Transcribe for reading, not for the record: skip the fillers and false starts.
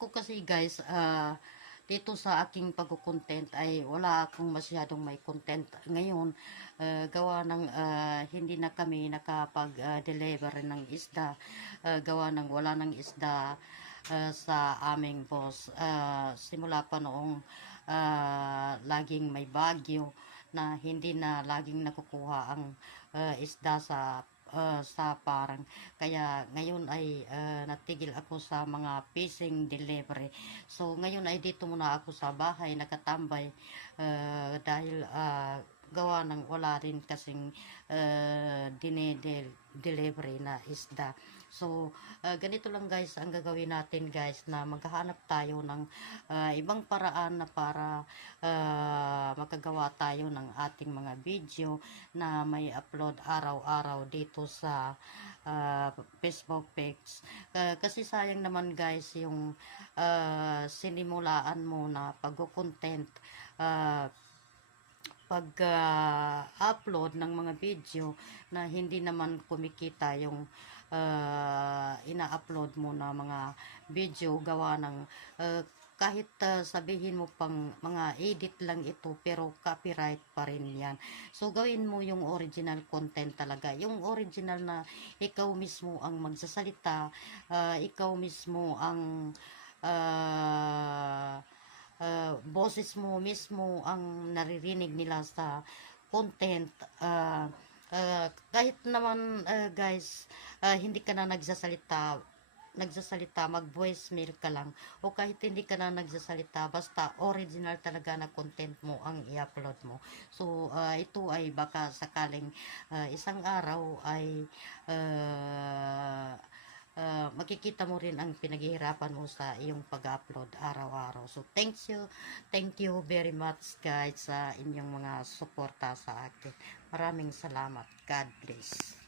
Ako kasi guys, dito sa aking pag-content ay wala akong masyadong may content ngayon. Gawa ng hindi na kami nakapag-deliver ng isda. Gawa ng wala ng isda sa aming boss. Simula pa noong laging may bagyo na hindi na laging nakukuha ang isda sa parang. Kaya ngayon ay natigil ako sa mga fishing delivery. So ngayon ay dito muna ako sa bahay nakatambay dahil gawa ng wala rin kasing delivery na isda. So ganito lang guys ang gagawin natin guys, na maghahanap tayo ng ibang paraan na para makagawa tayo ng ating mga video na may upload araw-araw dito sa Facebook page. Kasi sayang naman guys yung sinimulaan mo na pag-content, pag-upload ng mga video na hindi naman kumikita yung ina-upload mo na mga video. Gawa ng kahit sabihin mo pang mga edit lang ito, pero copyright pa rin yan. So gawin mo yung original content talaga, yung original na ikaw mismo ang magsasalita, ikaw mismo ang boses mo mismo ang naririnig nila sa content. Kahit naman guys, hindi ka na nagsasalita, mag voicemail ka lang, o kahit hindi ka na nagsasalita, basta original talaga na content mo ang i-upload mo. So ito ay baka sakaling isang araw ay makikita mo rin ang pinaghihirapan mo sa iyong pag-upload araw-araw. So thank you very much guys sa inyong mga suporta sa akin. Maraming salamat. God bless.